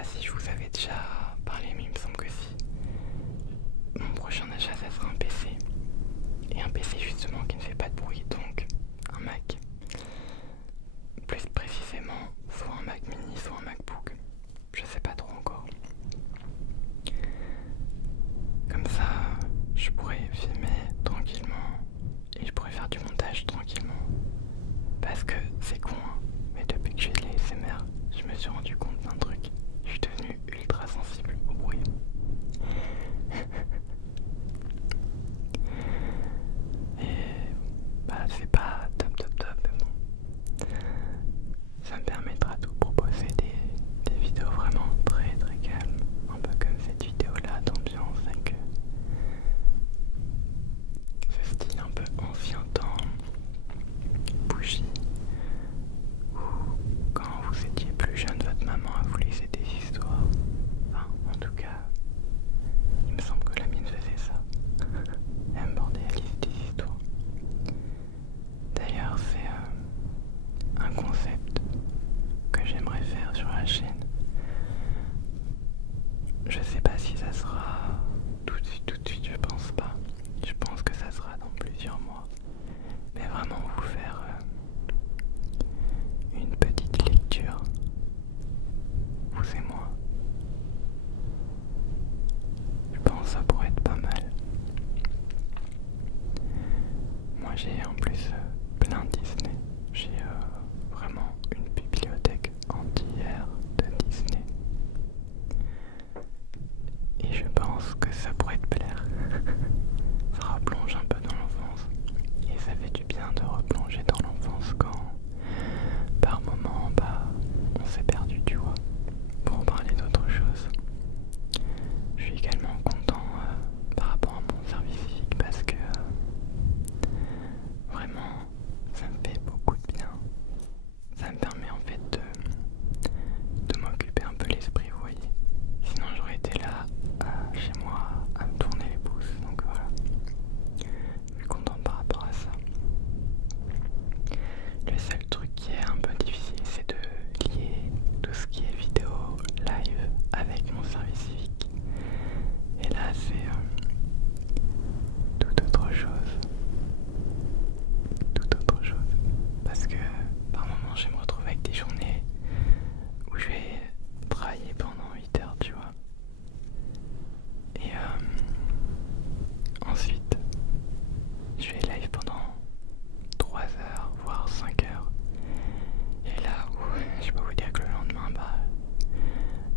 pas si je vous avais déjà parlé, mais il me semble que si. Mon prochain achat, ça sera un PC. Et un PC justement qui ne fait pas de bruit, donc un Mac. Plus précisément, soit un Mac mini, soit un MacBook. Je sais pas trop encore. Comme ça, je pourrais filmer tranquillement et je pourrais faire du montage tranquillement. Parce que c'est con, hein, mais depuis que j'ai les ASMR, je me suis rendu compte d'un truc. Je suis devenu ultra sensible au bruit. Et bah c'est pas top top top, mais bon. Ça me permettra de vous proposer des vidéos vraiment très très calmes. Un peu comme cette vidéo là d'ambiance avec ce style un peu ancien temps, bougie. Ou quand vous étiez plus jeune, votre maman a vous laissé des histoires. Enfin, en tout cas, il me semble que la mienne faisait ça. Elle me bordait à lire des histoires. D'ailleurs, c'est un concept que j'aimerais faire sur la chaîne. Je sais pas si ça sera tout de suite, je pense pas. Je pense que ça sera dans plusieurs mois. Mais vraiment vous faire une petite lecture, vous et moi. Je pense que ça pourrait être pas mal. Moi j'ai en plus plein de Disney. J'ai vraiment une bibliothèque entière de Disney. Et je pense que ça pourrait te plaire. Ça replonge un peu dans l'enfance. Et ça fait du bien de replonger dans l'enfance quand par moment on s'est perdu, tu vois. Pour en parler d'autre chose, je suis également content par rapport à mon service civique parce que vraiment ça me fait beaucoup de bien. Ça me permet en fait de m'occuper un peu l'esprit, vous voyez. Sinon j'aurais été là chez moi à me tourner les pouces, donc voilà. Je suis content par rapport à ça. Le seul truc qui est un peu difficile, c'est de lier tout ce qui est vidéo live avec mon service civique. Et là, c'est toute autre chose. Toute autre chose. Parce que par moment, je vais me retrouver avec des journées où je vais travailler pendant 8 heures, tu vois. Et ensuite, je vais live pendant 3 heures, voire 5 heures. Et là, je peux vous dire que le lendemain,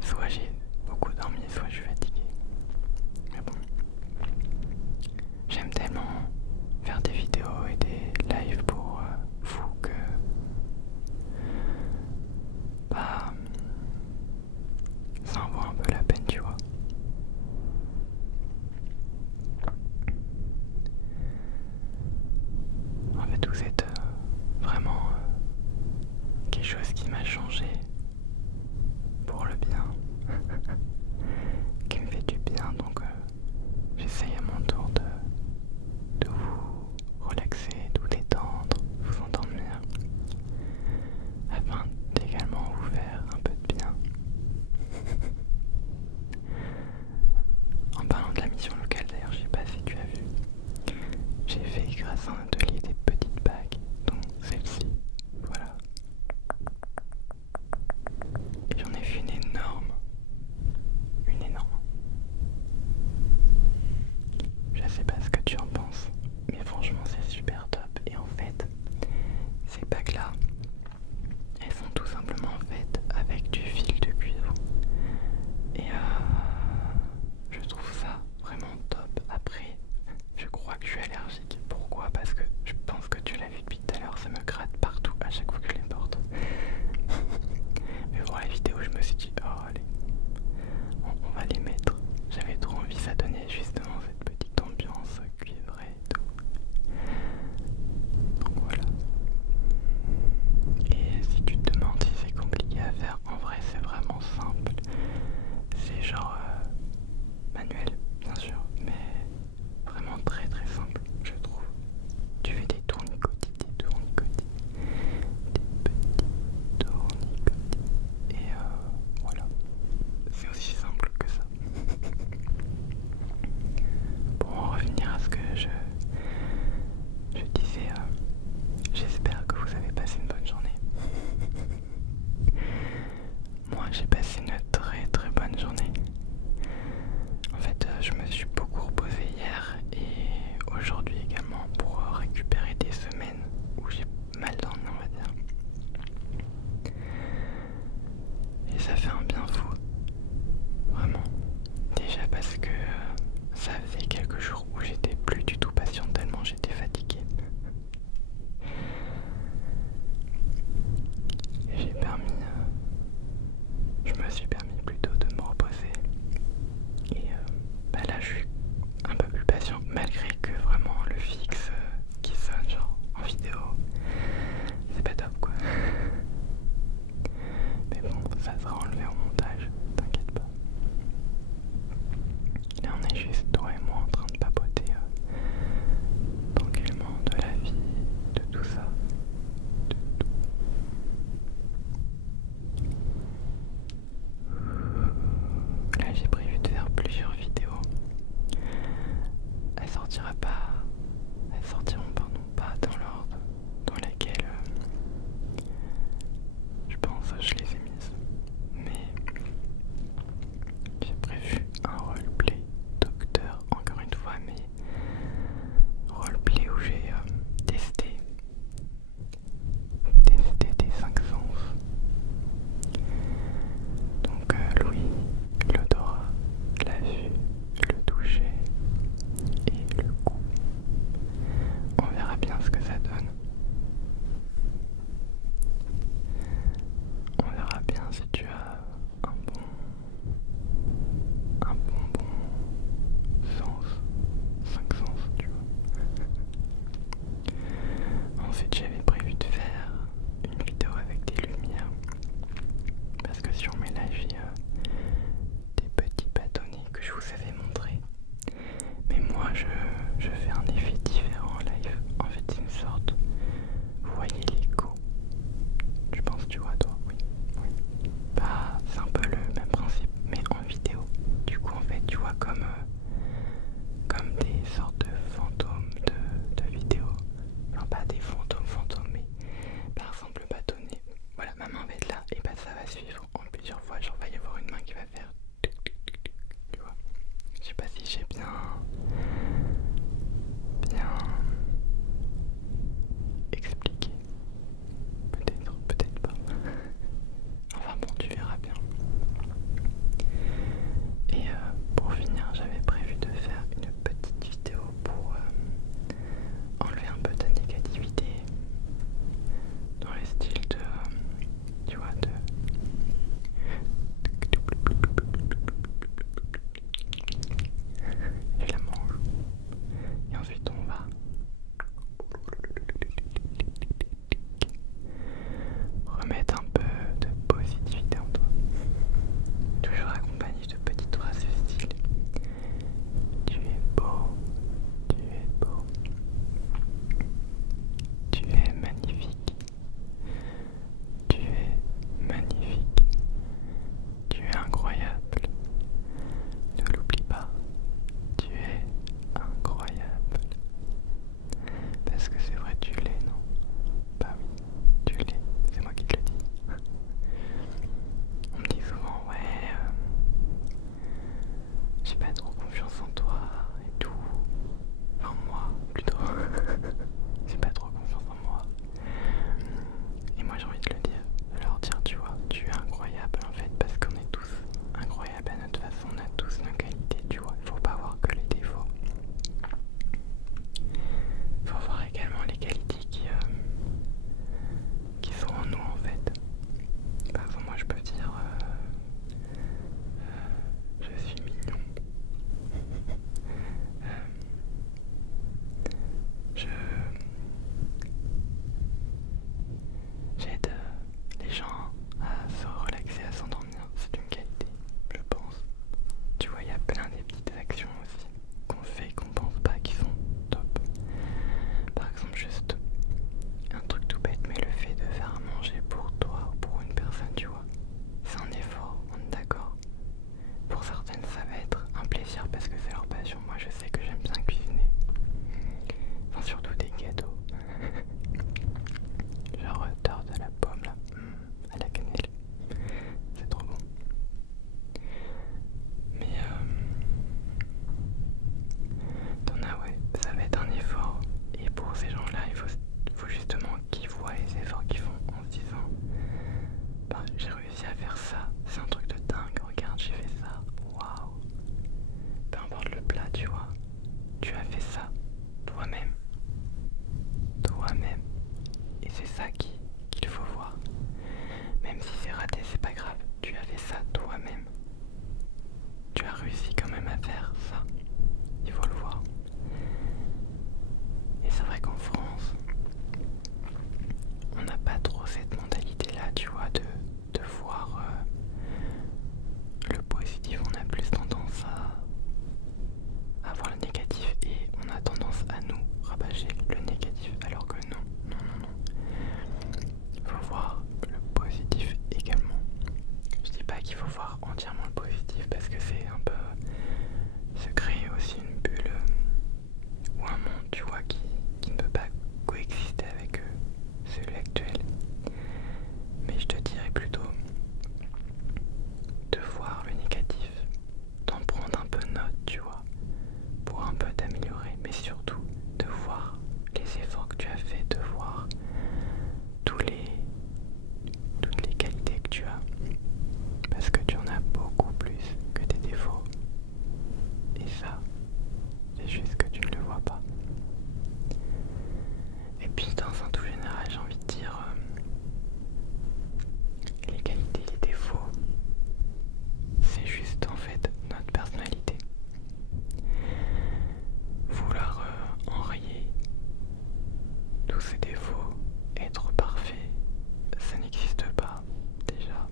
soit j'ai beaucoup dormi, soit je suis fatigué. Mais bon, j'aime tellement parce que ça faisait quelques jours où j'étais plus du tout patiente tellement j'étais fatiguée. Et je me suis permis plutôt de me reposer. Et là je suis un peu plus patient malgré que vraiment le fixe qui sonne genre en vidéo, c'est pas top quoi. Mais bon, ça sera enlevé au montage, t'inquiète pas. Là on est juste toi et moi en train de papoter tranquillement de la vie, de tout ça, de tout. Là j'ai prévu de faire plusieurs vidéos. Elles sortiront pas dans l'ordre dans lequel je pense je les ai mises. Mais j'ai prévu un roleplay docteur, encore une fois, mais roleplay où j'ai testé des 5 sens. Donc l'ouïe, l'odorat, la vue, le toucher et le goût. On verra bien ce que ça donne. On verra bien si tu as un bon sens, 5 sens, tu vois. Ensuite, j'avais prévu de faire une vidéo avec des lumières, parce que sur mes lives, il y a des petits bâtonnets que je vous avais montrés. Mais moi, je fais un effet différent en live. En fait, c'est une sorte, vous voyez l'écho. Je pense que tu vois toi, oui. Bah, c'est un peu le même principe, mais en vidéo. Du coup, en fait, tu vois comme des sortes de fantômes de vidéos. Enfin, pas des fantômes, mais par exemple le bâtonnet. Voilà, ma main va être là, et bah ça va suivre en plusieurs fois. Genre, va y avoir une main qui va faire tuc, tuc, tuc, tuc, tu vois. Je sais pas si j'ai bien expliqué. Peut-être pas. Enfin bon, tu verras bien. Et pour finir, j'avais prévu de faire une petite vidéo pour enlever un peu ta négativité, dans le style de, tu vois, de... J'ai la qu'il faut voir entièrement le positif parce que c'est un peu se créer aussi une bulle ou un monde, tu vois, qui ne peut pas coexister avec celui actuel. Mais je te dirais plutôt de voir le négatif, d'en prendre un peu note, tu vois, pour un peu t'améliorer, mais surtout de voir les efforts que tu as fait, de voir toutes les qualités que tu as, parce que tu en as beaucoup plus que tes défauts, et ça, c'est juste que tu ne le vois pas. Et puis dans un tout général, j'ai envie de dire, les qualités, les défauts, c'est juste en fait notre personnalité. Vouloir enrayer tous ces défauts, être parfait, ça n'existe pas déjà.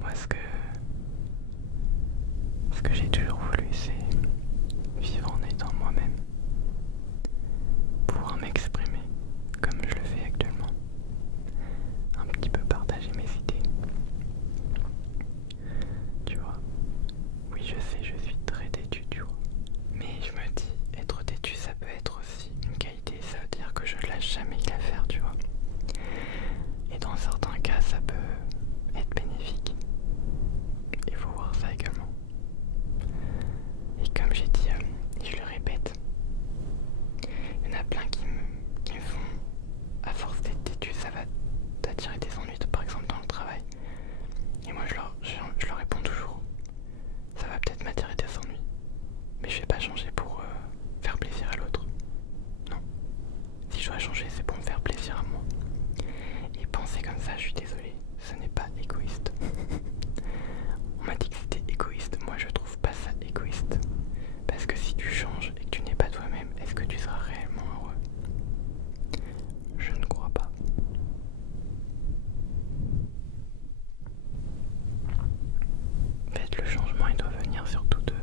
Moi ce que j'ai toujours voulu, c'est vivre en étant moi-même, pouvoir m'exprimer comme je le fais actuellement, un petit peu partager mes idées. Tu vois, oui je sais, je suis très têtu, tu vois, mais je me dis, être têtu ça peut être aussi une qualité, ça veut dire que je lâche jamais l'affaire, tu vois. Et dans certains cas ça peut être bénéfique. Il faut voir ça également. Et comme j'ai dit, et je le répète, il y en a plein qui me font, à force d'être têtu, ça va t'attirer des ennuis, par exemple dans le travail. Et moi je leur réponds toujours, ça va peut-être m'attirer des ennuis, mais je vais pas changer pour faire plaisir à l'autre. Non. Si je dois changer, c'est pour me faire plaisir à moi. Et penser comme ça, je suis désolé, ce n'est pas égoïste. On m'a dit que c'était égoïste, moi je trouve pas ça égoïste. Parce que si tu changes et que tu n'es pas toi-même, est-ce que tu seras réellement heureux? Je ne crois pas. En fait, le changement il doit venir surtout de